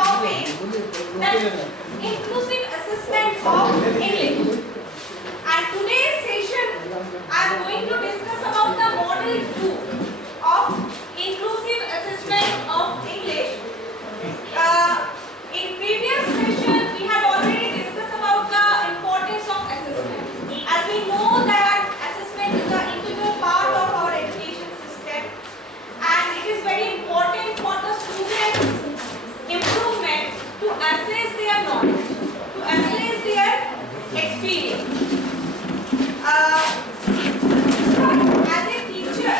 topic, the inclusive assessment of English. And today's session, I am going to discuss about the model 2 of inclusive assessment of English. In previous session, we had already discussed about the importance of assessment. As we know that assessment is an integral part of our education system, and it is very important for the students' improvement to assess their knowledge, to assess their experience. As a teacher,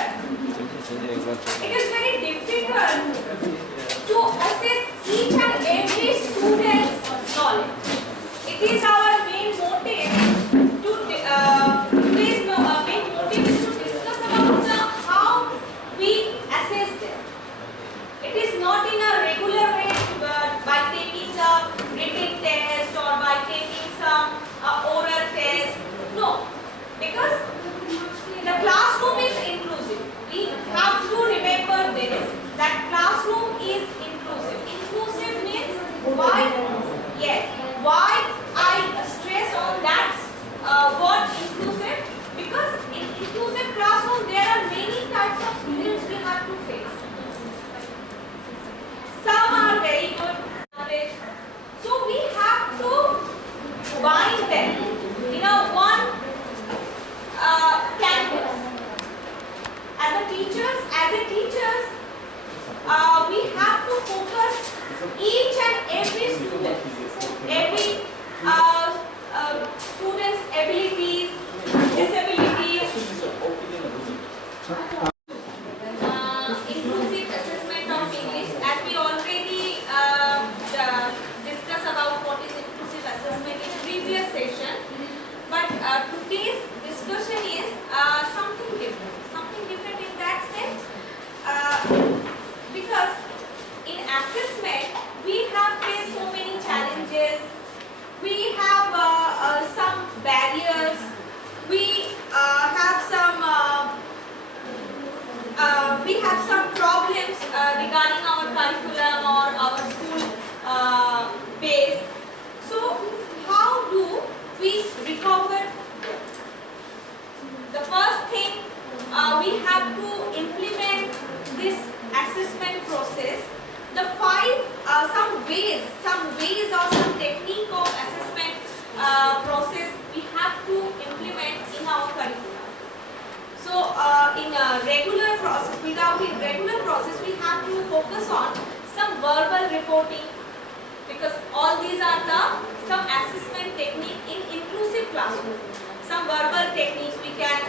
it is very difficult to assess each and every student's knowledge. It is our main motive to main motive is to discuss about how we assess them. It is not in a regular way by taking a written test or by taking some oral test. No, because the classroom is inclusive. We have to remember this, that classroom is inclusive. Inclusive means why? Yes. Why I stress on that word inclusive? Because in inclusive classroom there are many types of students we have to face. Some are very good, so we have to bind them in a one canvas. As a teachers, we have to focus each and every student, every student's abilities, disabilities. Inclusive assessment of English, as we already discussed about what is inclusive assessment in previous session, but today's discussion is something different. Something different in that sense, because in assessment we have faced so many challenges. We have some barriers. We have some problems regarding our curriculum or our school base. So how do we recover? The first thing, we have to implement this assessment process. The some ways or some technique of assessment process we have to implement in our curriculum. So in a regular process, we have to focus on some verbal reporting, because all these are some assessment technique in inclusive classroom. Some verbal techniques we can,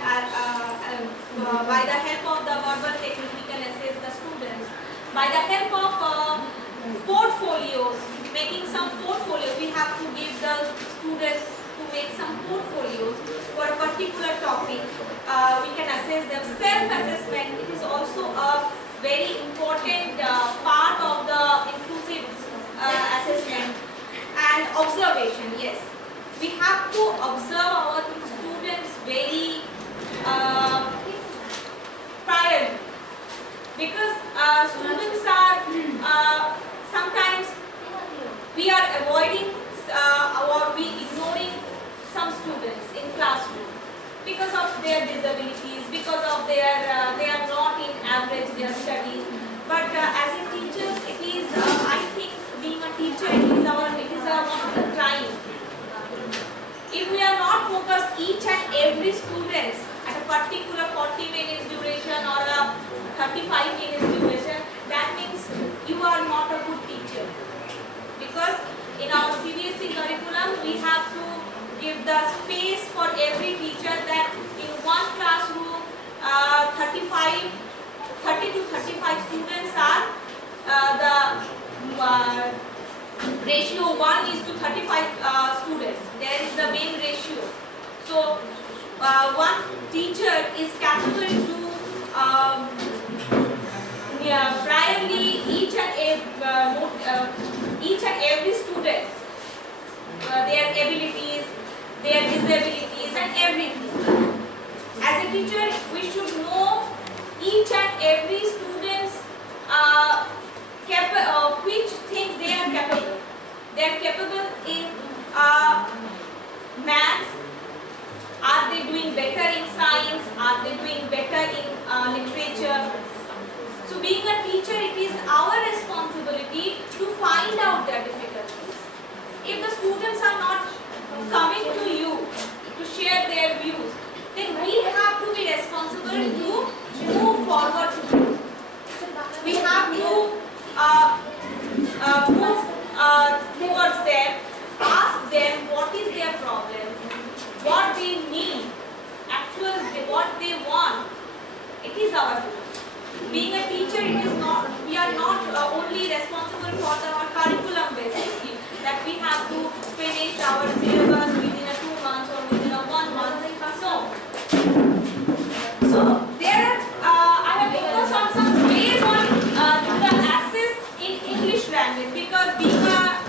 by the help of the verbal technique, we can assess the students. By the help of portfolios, making some portfolios, we have to give the students to make some portfolios for a particular topic. We can assess them. Self-assessment, it is also a very important part of the inclusive assessment. And observation, yes. We have to observe our students very priorly, because students are sometimes we are avoiding or we ignoring some students in classroom because of their disabilities, because of their they are not in average their studies. But as a teacher, it is I think being a teacher, it is one of the crime. If we are not focused each and every student at a particular 40 minutes duration or a 35 minutes duration, that means you are not a good teacher. Because in our CBSE curriculum, we have to give the space for every teacher that in one classroom, 30 to 35 students are the ratio 1:35 students. There is the main ratio. So one teacher is capable to priorly each and every student, their abilities, their disabilities, and everything. As a teacher, we should know each and every student's which things they are capable They are capable in maths. Are they doing better in science? Are they doing better in literature? So being a teacher, it is our responsibility to find out their difficulties. If the students are not coming to you to share their views, then we have to be responsible to move forward to them. We have to move towards them, ask them what is their problem, what they need, actually what they want. It is our duty. Being a teacher, it is not, we are not only responsible for our curriculum basically, that we have to finish our syllabus within a 2 months or within a 1 month. No. So there I have focused on some ways on to assess in English language, because being a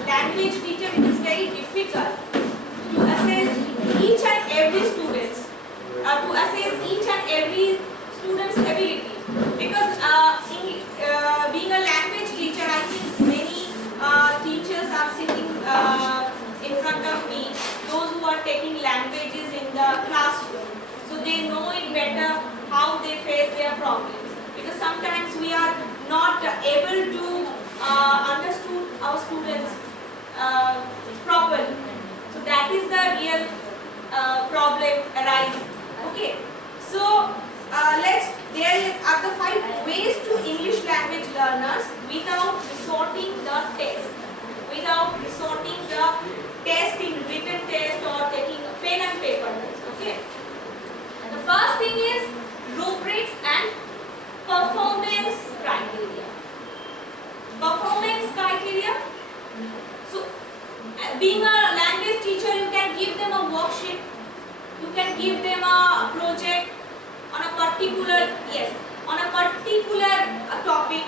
language teacher, it is very difficult to assess each and every student, to assess each and every student's ability. Because being a language teacher, I think many teachers are sitting in front of me, those who are taking languages in the classroom. So they know it better how they face their problems. Because sometimes we are not able to understand our students properly. So that is the real problem arising. Okay. So there are the 5 ways to English language learners without resorting the test. Without resorting the test in written test or taking a pen and paper test. Okay. The first thing is rubrics and performance criteria. Performance criteria. So, being a language teacher, you can give them a worksheet, you can give them a project on a particular topic.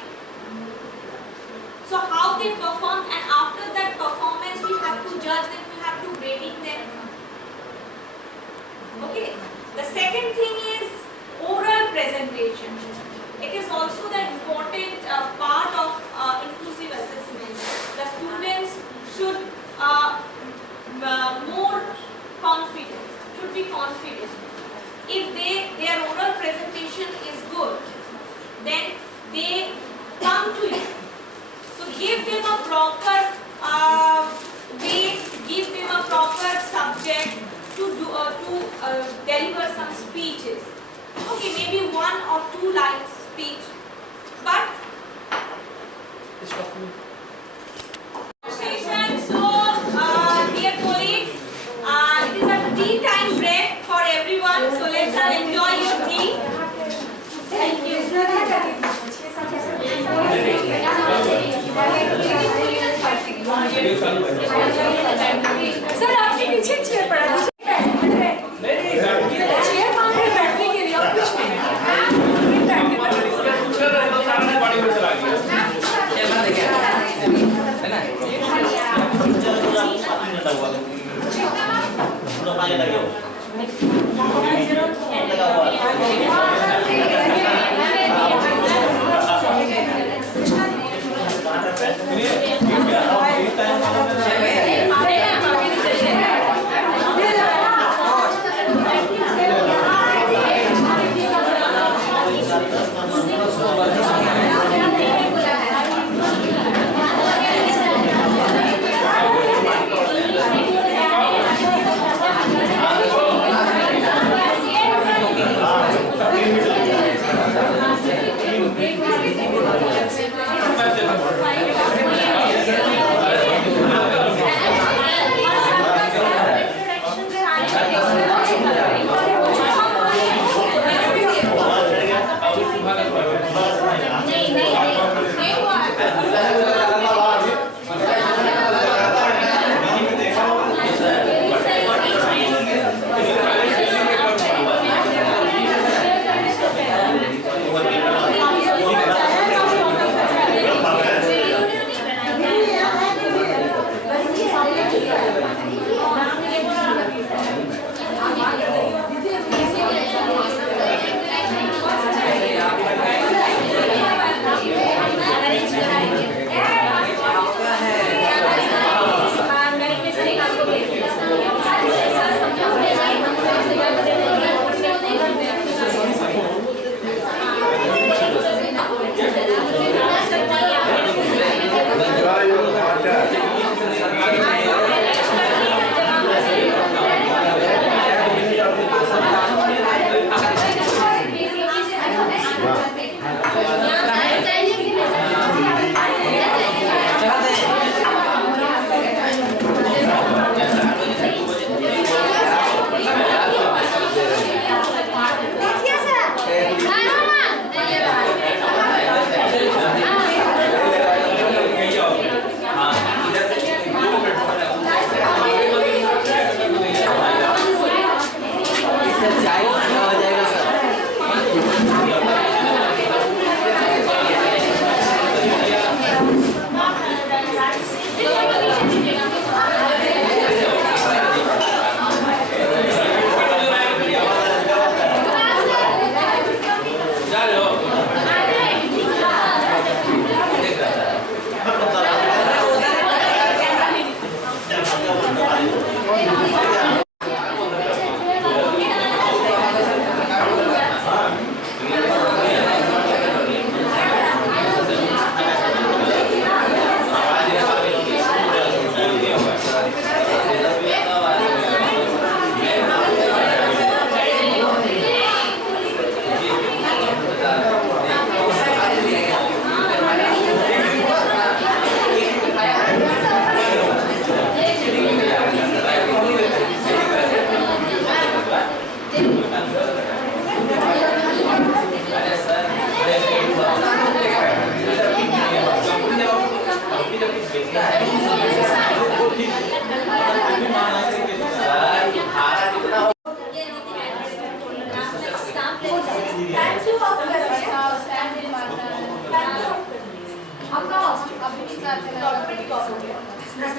So how they perform, and after that performance we have to judge them, we have to grading them. Okay. The second thing is oral presentation. It is also the important part of inclusive assessment. The students should more confident, should be confident. If their oral presentation is good, then they come to you. So give them a proper way, give them a proper subject to deliver some speeches. Okay, maybe 1 or 2 lines speech, but so dear colleagues, it is a tea time break for everyone. So let's enjoy your tea. Thank you. Sir आपके पीछे chair पड़ा है, chair वहाँ पे बैठने के लिए आप कुछ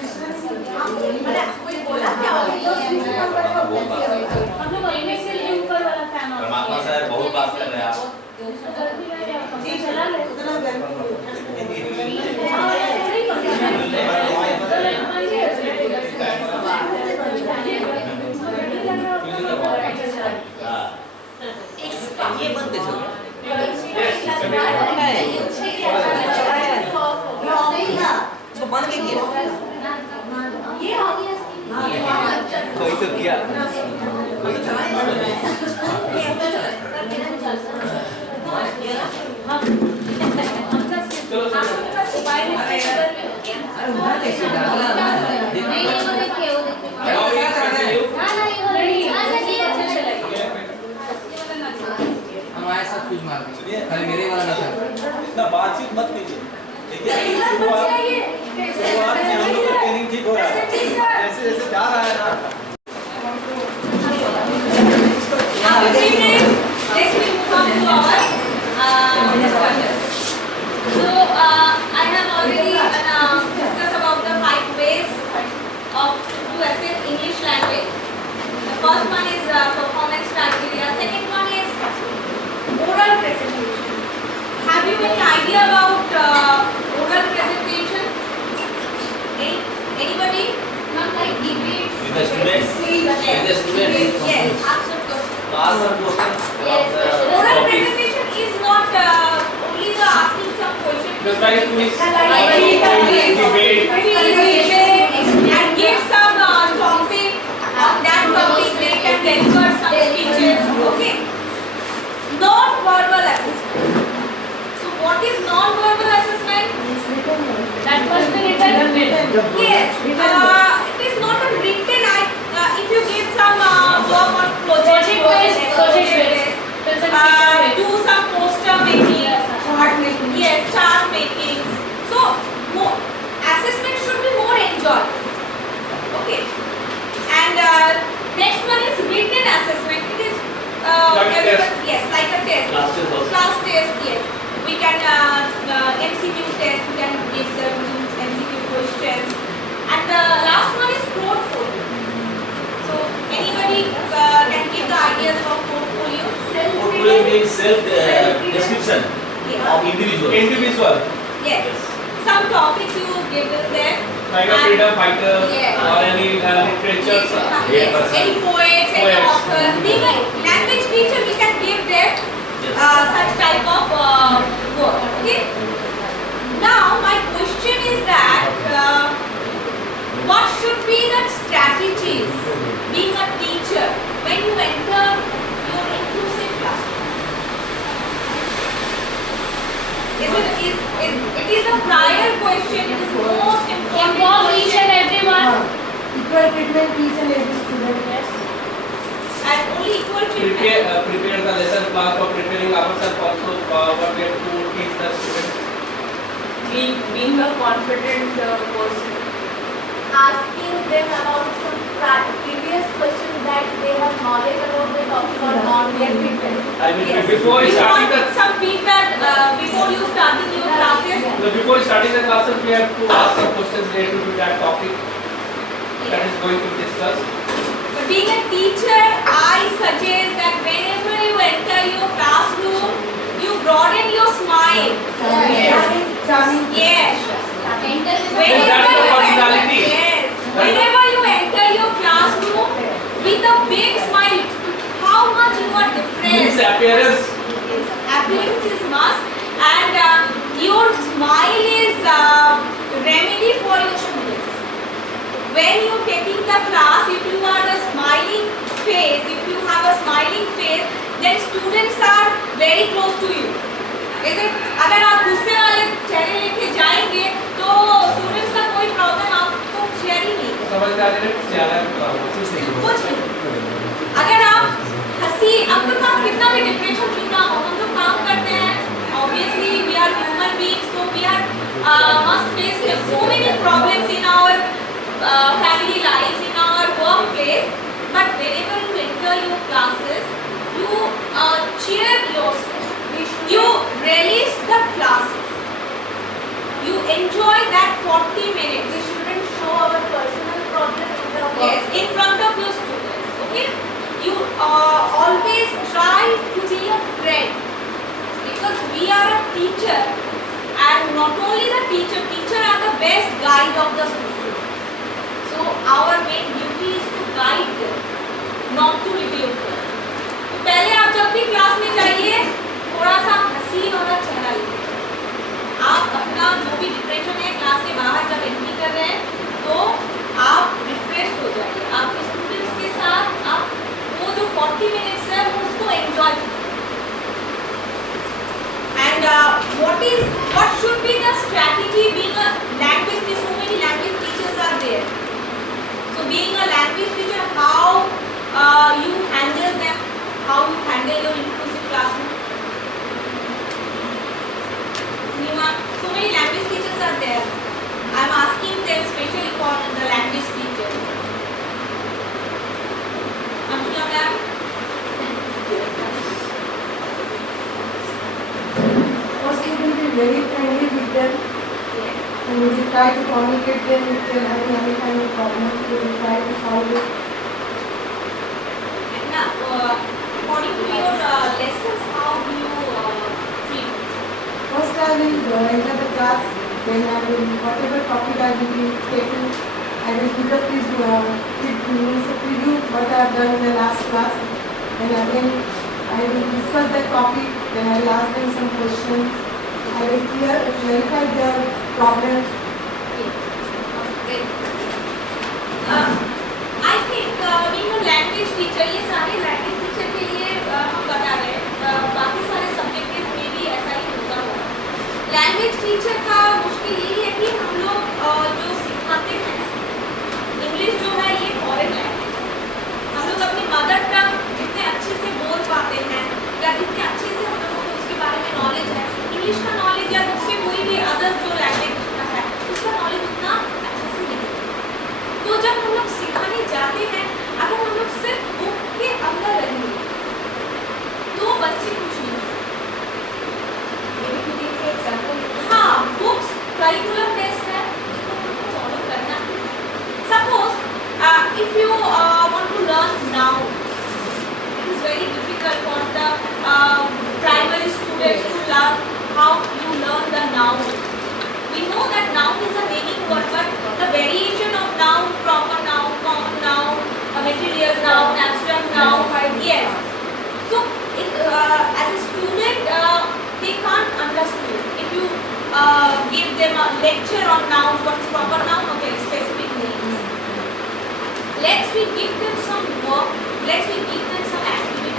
कोई बोला क्या? हम लोग अभी से ऊपर वाला फैन ऑन परमात्मा सर बहुत बात कर रहे हैं आप। जी चला ले। ये बनते चलो। इसको बंद के किया। कोई तो किया। हमारे साथ कुछ मार खाली मेरे वाला ना था। इतना बातचीत मत कीजिए। देखिए शुरुआत से हम लोग का ट्रेनिंग ठीक हो रहा है। जैसे जैसे जा रहा है ना। Next we move on to our discussion. So I have already discussed about the 5 ways of to assess English language. The first one is performance criteria. Second one is oral presentation. Have you any idea about oral presentation? Anybody? Not like debates. With the students. With the students. Yes, answer question. Ask some questions about the Oral topic. presentation is not only the asking some questions. Just like quiz, Debate. And give some topic. On that topic they can deliver some speeches. Okay. Non-verbal assessment. So what is non-verbal assessment? That must be written. Yes. It is not a written. If you give some work on project Project-based, based, presentation do some poster making, chart making. yes, chart making. So assessment should be more enjoyed. Okay. And next one is written assessment. It is Like a test. yes, like a test. Class test also. Class test, yes. We can MCQ test. We can give some MCQ questions. And the last one is portfolio. So anybody can give the ideas of portfolio. Portfolio means self description Yes. of individual. individual, Yes. Some topics you give it there. like a And- freedom fighter Yeah. or any literature. Yes. Any poets, any Poets. authors. Being a language teacher, we can give them such type of work. Okay. Now my question is that what should be the strategies being a teacher when you enter your inclusive classroom? It is a prior question. It is most important. Involve each and question. everyone. Equal treatment each and every student. Yes. And only equal treatment. Prepare the lesson plan for preparing ourselves also what we have to teach the students. Being a confident person. Asking them about some previous questions that they have knowledge about the topic or not their feedback. I mean Yes. before You starting want some feedback before you starting your classes? before starting the classes we have to ask some questions related to that topic that is going to discuss. But being a teacher, I suggest that whenever you enter your classroom, you broaden your smile. Charming. Yes. That's the Whenever personality. yes. Whenever you enter your classroom with a big smile, how much you are Means different. appearance. Appearance is must, and your smile is remedy for your students. When you taking the class, if you are a smiling face, if you have a smiling face, then students are very close to you. Is it? अगर आप गुस्से वाले चेहरे लेके जाएंगे तो students का कोई प्रॉब्लम आपको शेयर ही नहीं करेगा। समझ आ रहे हैं ज्यादा कुछ नहीं। अगर आप हंसी आपके पास कितना भी डिप्रेशन क्यों ना हो, हम लोग काम करते हैं, obviously we are human beings, so we are must face so many problems in our family lives, in our workplace, but whenever you enter your classes, you cheer yourself, you relish the classes, you enjoy that 40 minutes. We shouldn't show our teacher, and not only the teacher are the best guide of the student. So our main duty is to guide them, not to review them. तो पहले आप जब भी class में जाइए थोड़ा सा हसीन वाला चेहरा लीजिए. आप अपना जो भी डिप्रेशन है क्लास के बाहर जब एंट्री कर रहे हैं तो आप रिफ्रेश हो जाइए. आपके स्टूडेंट्स के साथ आप वो जो 40 मिनट्स है वो उसको एंजॉय कीजिए. And what should be the strategy being a language teacher? So many language teachers are there. So being a language teacher, how you handle them, how you handle your inclusive classroom. So many language teachers are there. I am asking them especially for the language teacher. Amshula ma'am. First, you will be very friendly with them, and you will try to communicate them if they are having any kind of problem. You will try to solve it. And according to your lessons, how do you treat? First, I will enter the class. Then I will, whatever topic I will be taking, I will pick up this preview what I have done in the last class. And again, I will discuss that topic. Then I will ask them some questions. I will clarify their problems. I think being a language teacher, ये सारे language teacher के लिए हम बता रहे हैं. बाकी सारे subjects में भी ऐसा ही होता होगा. Language teacher का मुश्किल यही है कि हम लोग जो सिखाते हैं इंग्लिश जो है ये फॉरेन लैंग्वेज है. हम लोग अपनी मदर टंग जितने अच्छे से बोल पाते हैं या जितने अच्छे से हम लोगों को उसके बारे में नॉलेज है, इंग्लिश का नॉलेज या दूसरी कोई भी अदर जो लैंग्वेज का है उसका नॉलेज उतना अच्छे से नहीं है. तो जब हम लोग सिखाने जाते हैं, अगर हम लोग सिर्फ बुक के अंदर रहेंगे तो बच्चे कुछ नहीं सीखेंगे. हाँ, बुक्स करिकुलम बेस्ड है, इसको फॉलो करना है. Suppose if you want to learn noun, it is very difficult for the primary students to learn how you learn the noun. We know that noun is a naming word, but the variation of noun, proper noun, common noun, material noun, abstract noun, yes. So, as a student, they can't understand. If you give them a lecture on nouns, what is proper noun, okay, specific names. Let's we give them some work. Let's we give them some activity.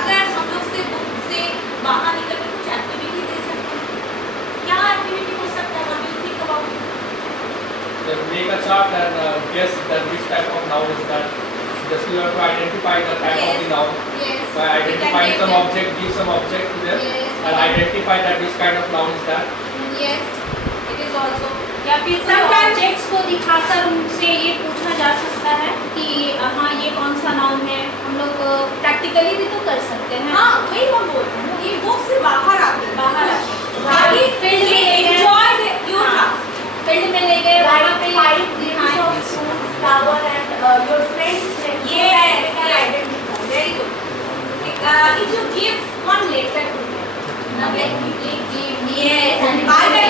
अगर हम लोग से book से बाहर निकल के कुछ activity दे सकते हैं, क्या एक्टिविटी हो सकता है? What do you think about it? Then make a chart and guess that which type of noun is that. Just you have to identify the type of the noun. Yes. By identifying some object, give some object to them, Yes. and identify that which kind of noun is that. Yes. It is also. या फिर subjects को दिखाकर उनसे ये पूछा जा सकता है कि हाँ ये कौन सा नाउन है. हम लोग प्रैक्टिकली भी तो कर सकते हैं. हाँ, वही हम बोल रहे हैं. ये बुक से बाहर आते हैं. ताकि फील्ड में enjoy your class. फील्ड में ले गए वहाँ पे flower and your friends. Yes. Very good. If you give one letter to them, okay? Yes. And by the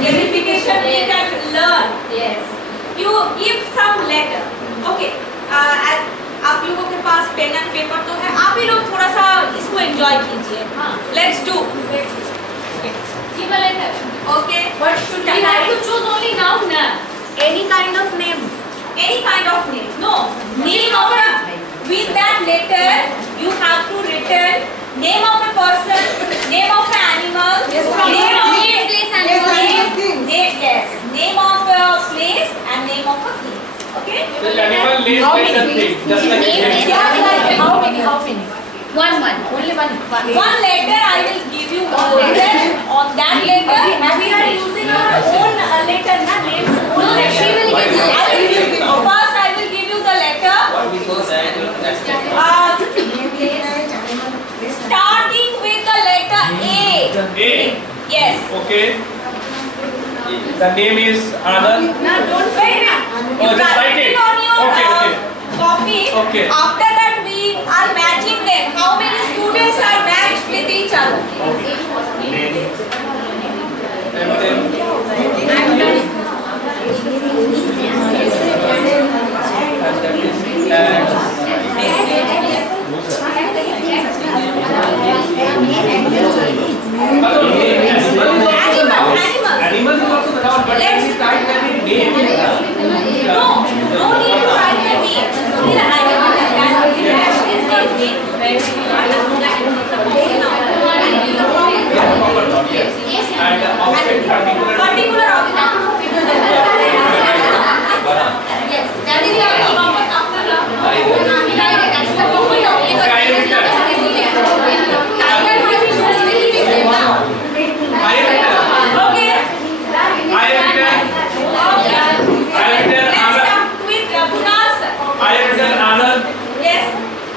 gamification they can learn. Yes. You give some letter. Okay. आप लोगों के पास pen and paper तो है, आप ही लोग थोड़ा सा इसको एंजॉय कीजिए. Let's do. Give a letter. Okay. What should we have to choose only noun na? Any kind of name. Any kind of name. No. Name of a, with that letter you have to return name of a person, name of an animal, Yes, name of yes, place and yes, name, yes. yes, name of a place and name of a place. Okay? The animal name like that thing, just like a name. How many? One. Only one. One letter I will give you one letter. On that letter we are using our own letter, na names. No, she will give you. I will give you. First I will give you the letter. What we go that next step. Starting with the letter A. A. Yes. Okay. The name is Anand. Now don't wait. Oh, just write it. On your Okay. copy. Okay. After that we are matching them. How many students are matched with each other? Okay. And object particular. Particular object. Yes, that is the proper umbrella. That is the proper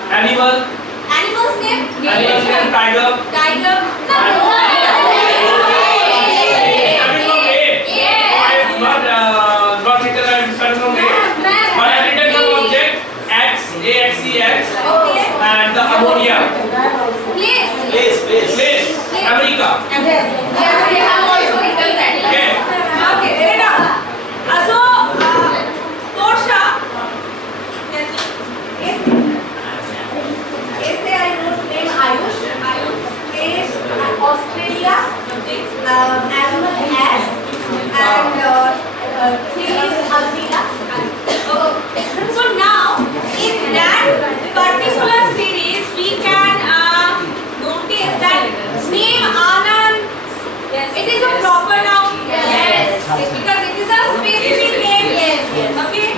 Animal. Animal's name? Animal's name tiger. Tiger. Not written and certain no name. But I written the object AXEX and the ammonia. Place. America. Okay, sit down. So, Portia. I wrote name Ayush. Place Australia. Animal S. And thing is Alvina. So now in that particular series we can notice that name Anand. Yes. It is a proper noun. Yes. Because it is a specific name. Yes. Okay.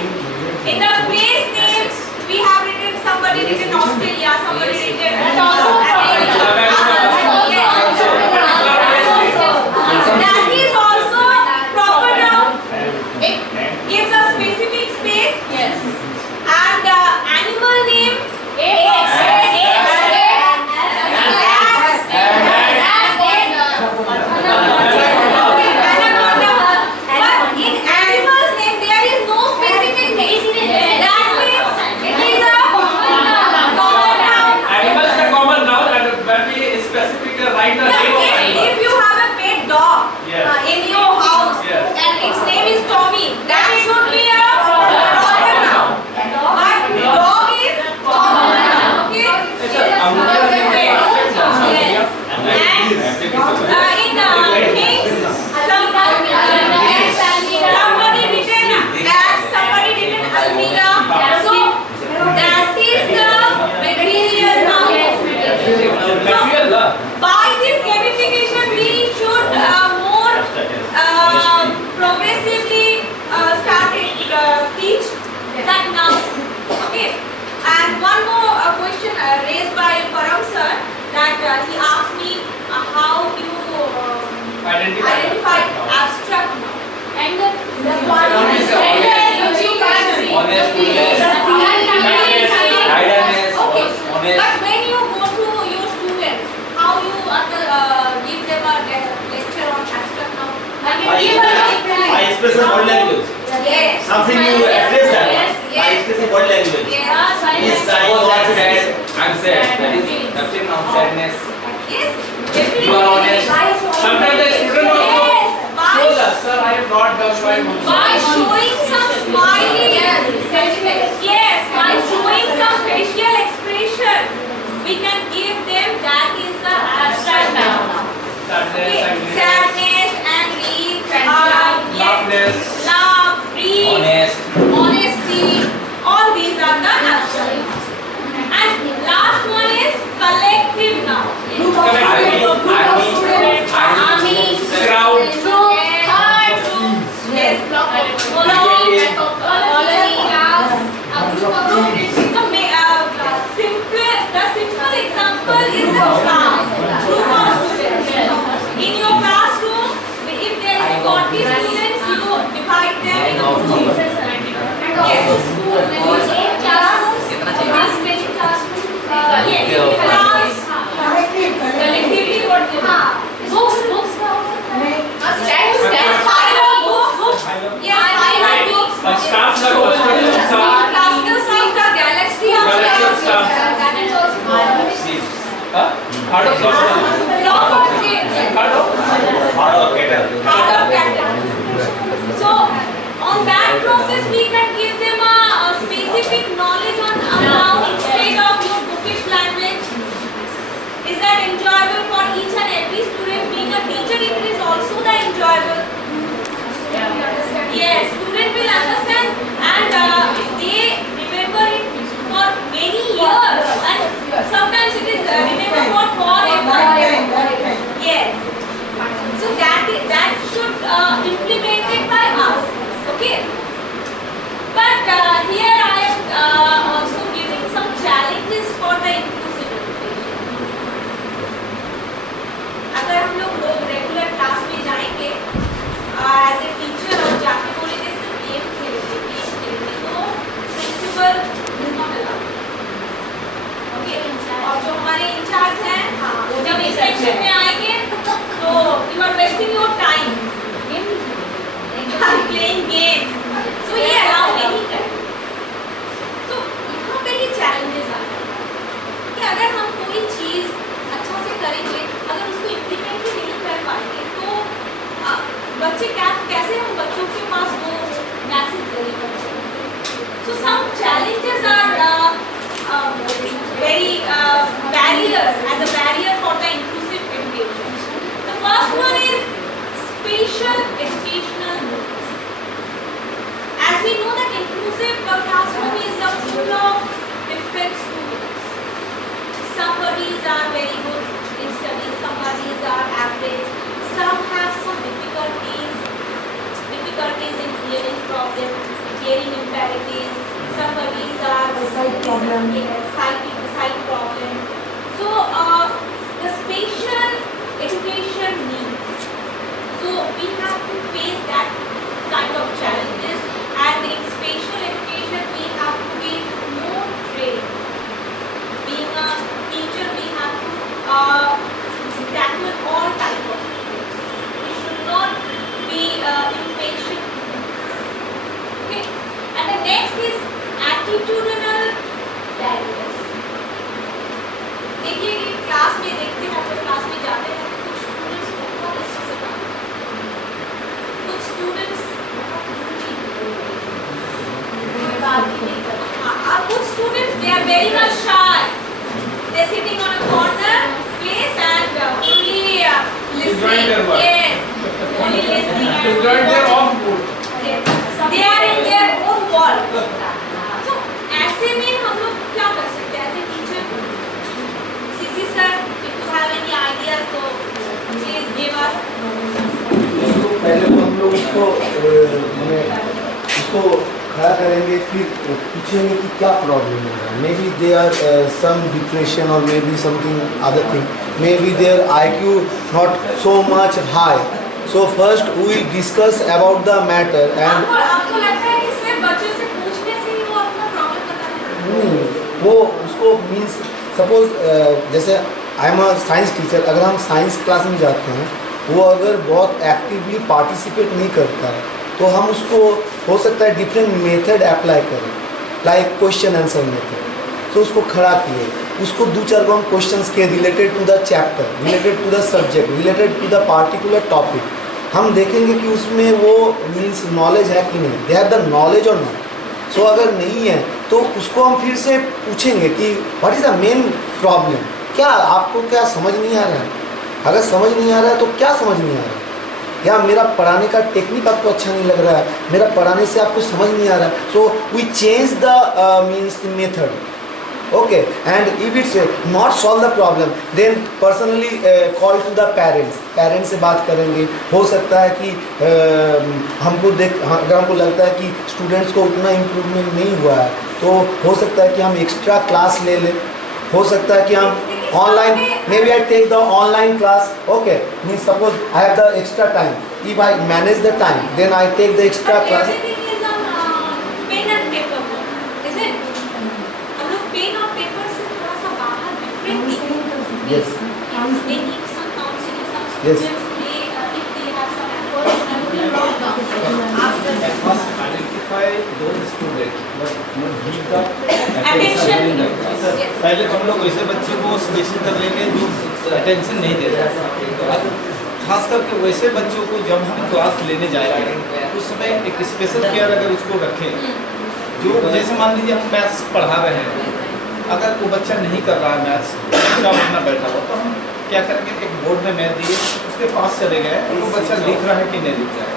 In the place names we have written somebody written Australia, somebody written That is also proper noun. It gives a specific space. Yes. And animal name he asked me how you identify abstract noun. And the one which you can see. Okay. But when you go to your students, how you give them a lecture on abstract noun? I express in body language. Yes. Something you express that. Yes. I express in body language. Yes. Yes, I was sad. I'm sad. That is abstract noun, sadness. Yes. You are honest. Sometimes the student also shows us, sir, I have not done my homework. By showing some smiling, yes, by showing some facial expression, we can give them that is the abstract noun. Sadness, angry, Loveness, love, greed, honesty, all these are the abstract. And last one is collective noun. Army, crowd, yes, colony, class, the simple example is the class, group of students. In your classroom, if there is 40 students, you divide them into groups. Yes, school, collectively what you books staff classical sound का galaxy of stars. Heart of Block of shapes. Heart of cattle. So on that process we can give them a specific knowledge on noun instead of your bookish language. Is that enjoyable for each and every student? Being a teacher, it is also the enjoyable. Yes, student will understand and they remember it for many years, and sometimes very barriers as a barrier for the inclusive education. The first one is spatial educational needs. As we know that inclusive classroom is a pool of different students. Somebody are very good in studies, somebody are average, some have some difficulties in hearing problem, hearing imperatives, somebody are sight problem. Yes, sight problem. So the spatial education needs. So we have to face that kind of challenges, and in spatial education we have to be more trained. Being a teacher, we have to tackle all types of things. We should not be impatient. Okay. And the next is attitudinal barriers. देखिए कि class में देखते हैं, तो class में जाते हैं कुछ स्टूडेंट्स बहुत अच्छे से काम करते हैं, कुछ स्टूडेंट्स कुछ students they are very much shy. They are sitting on a corner place and only listening. Yes, only listening. To join their own mood. They are in their own world. So ऐसे में हम लोग क्या कर सकते हैं as a teacher? CC sir, if you have any ideas, so please give us. पहले तो हम लोग उसको खड़ा करेंगे, फिर पूछेंगे कि क्या प्रॉब्लम है. Maybe they are some depression और maybe something other thing, maybe their IQ not so much high. So first we will discuss about the matter and आपको लगता है कि सिर्फ बच्चों से पूछने से ही वो अपना प्रॉब्लम बता देंगे? वो उसको मीन्स सपोज जैसे I am a science teacher, अगर हम साइंस क्लास में जाते हैं, वो अगर बहुत एक्टिवली पार्टिसिपेट नहीं करता है तो हम उसको हो सकता है डिफरेंट मेथड अप्लाई करें, लाइक क्वेश्चन आंसर मेथड. तो उसको खड़ा किए, उसको 2-4 हम क्वेश्चंस के related to the chapter, related to the subject, related to the particular topic. हम देखेंगे कि उसमें वो मीन्स नॉलेज है कि नहीं, दे हैव द नॉलेज और नॉट. सो अगर नहीं है तो उसको हम फिर से पूछेंगे कि what is the main problem, क्या आपको क्या समझ नहीं आ रहा है. अगर समझ नहीं आ रहा है तो क्या समझ नहीं आ रहा है, या मेरा पढ़ाने का टेक्निक आपको अच्छा नहीं लग रहा है, मेरा पढ़ाने से आपको समझ नहीं आ रहा है. So we change the means method. Okay, and if it's not solve the problem then personally call to the parents से बात करेंगे. हो सकता है कि अगर हमको लगता है कि स्टूडेंट्स को उतना इम्प्रूवमेंट नहीं हुआ है तो हो सकता है कि हम एक्स्ट्रा क्लास ले लें. हो सकता है कि हम online, maybe I take the online class. Okay, means suppose I have the extra time, if I manage the time then I take the extra class. Everything is on pen and paper, is it? हम लोग pen और paper से थोड़ा सा बाहर different. Yes. They need some counseling, some Yes. students if they have some effort, and we will not ask them. First identify those students but not give the Attention. in the class. Yes. पहले हम लोग वैसे बच्चे को special कर लेंगे जो attention नहीं देते. अब खास करके वैसे बच्चों को जब हम क्लास लेने जाएंगे उस समय एक स्पेशल केयर अगर उसको रखें, जो जैसे मान लीजिए हम मैथ्स पढ़ा रहे हैं, अगर वो बच्चा नहीं कर रहा है मैथ्स, बच्चा अपना बैठा हुआ, तो हम क्या करेंगे, एक बोर्ड में मैथ दिए, उसके पास चले गए और वो बच्चा लिख रहा है कि नहीं लिख रहा है.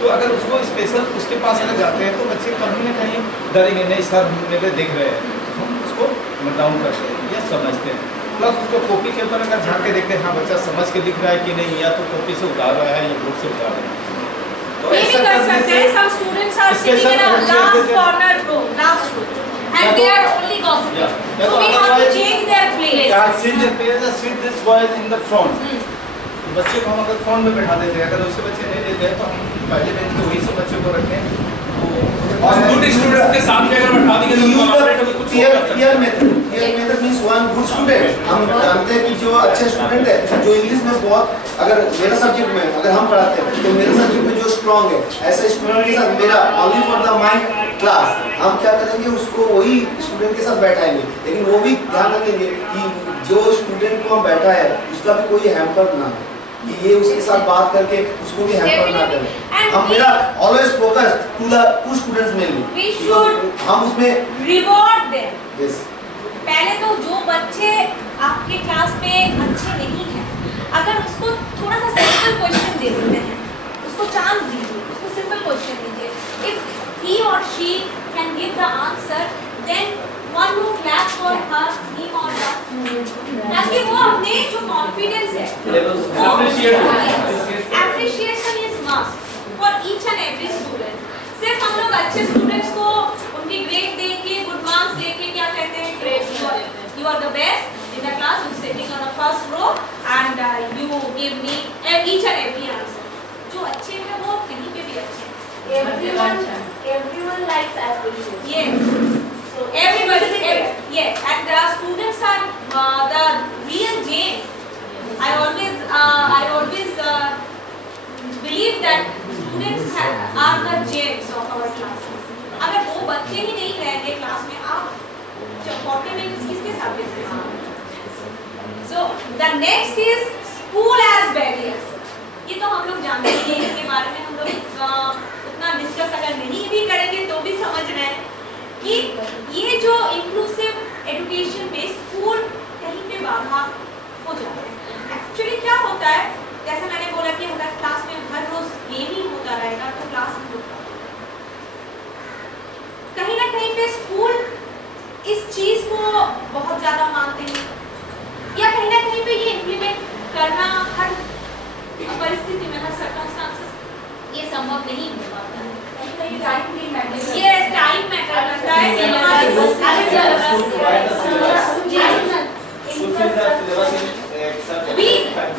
तो अगर उसको स्पेशल उसके पास अगर जाते हैं तो बच्चे कहीं ना कहीं डरेंगे, नहीं सर मेरे देख रहे हैं, हम उसको नोट डाउन करते हैं या समझते हैं. प्लस उसको कॉपी के ऊपर अगर झाँक के देखते हैं, हाँ बच्चा समझ के लिख रहा है कि नहीं, या तो कॉपी से उतार रहा है या बोर्ड से उतार रहा है. तो ये भी कर सकते हैं. Some students are sitting in a last corner room, last room, and they are only gossiping. Yeah. So we have to change their place. Sit this boy in the front. बच्चे को हम अगर फ्रंट में बैठा देते हैं, अगर वैसे बच्चे नहीं देते हैं तो हम पहले बेंच पे वही सब बच्चों को रखें. और गुड स्टूडेंट के सामने अगर बैठा देंगे तो peer method means one good student. हम जानते हैं कि जो अच्छे स्टूडेंट है, जो इंग्लिश में बहुत, अगर मेरा सब्जेक्ट में अगर हम पढ़ाते हैं तो मेरे सब्जेक्ट में जो स्ट्रॉन्ग है, ऐसे स्टूडेंट के साथ मेरा only for the my class हम क्या करेंगे, उसको वही स्टूडेंट के साथ बैठाएंगे. लेकिन वो भी ध्यान रखेंगे कि जो स्टूडेंट को हम बैठा है उसका भी कोई हैम्पर ना हो, कि ये उसके साथ बात करके उसको भी हैम्पर ना करें. हम मेरा always focus to the two students mainly. We should हम उसमें reward them. यस पहले तो जो बच्चे आपके क्लास में अच्छे नहीं हैं, अगर उसको थोड़ा सा सिंपल क्वेश्चन दे देते हैं, उसको चांस दीजिए, उसको सिंपल क्वेश्चन दीजिए। इफ ही और she can give the answer, then one who claps for her, him or her, ताकि वो अपने जो कॉन्फिडेंस है, appreciation is must for each and every student। सिर्फ हम लोग अच्छे स्टूडेंट्स को उनकी ग्रेड दे के, गुड मार्क्स दे के क्या कहते हैं, grade you are the best in the class, you sitting on the first row and you give me each and every answer। जो अच्छे हैं वो कहीं पे भी अच्छे हैं। Everyone likes appreciation। Yes। Everybody, yes, and the students are the real gems। I always believe that students are the gems of our classes। अगर वो बच्चे ही नहीं रहेंगे क्लास में, आप 40 minutes किसके साथ बिताएंगे? So the next is school as barriers। ये तो हम लोग जानते हैं, इसके बारे में हम लोग उतना डिस्कस अगर नहीं भी करेंगे तो भी समझ रहे हैं कि ये जो इंक्लूसिव एजुकेशन में स्कूल कहीं पे बाधा हो जाता है। एक्चुअली क्या होता है, जैसे मैंने बोला कि अगर क्लास में हर रोज गेम ही होता रहेगा तो क्लास में होता है। कहीं ना कहीं पे स्कूल इस चीज को बहुत ज्यादा मानते हैं, या कहीं ना कहीं पे ये इम्प्लीमेंट करना हर परिस्थिति में, हर सर्कमस्टांसेस ये संभव नहीं हो पाता है। Yes, time matter करता है।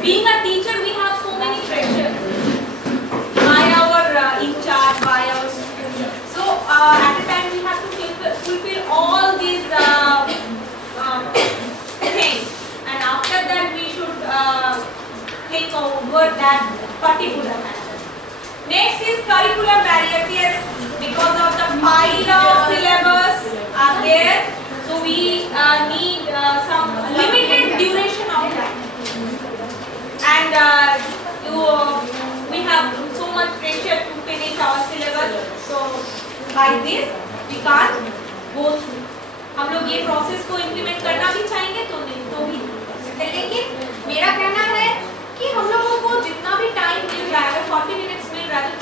Being a teacher, we have so many pressure by our in charge, by our students. So at a time we have to fulfill all these things, and after that we should think over that particular matter. Next is curricular barriers. Yes, because of the pile of syllabus are there, so we need some limited duration of time, and we have so much pressure to finish our syllabus. So by this we can't go through। हम लोग ये process को implement करना भी चाहेंगे तो नहीं, तो भी नहीं कर सकते। लेकिन मेरा कहना है कि हम लोगों को जितना भी टाइम मिल रहा है, 40 मिनट्स मिल रहा है तो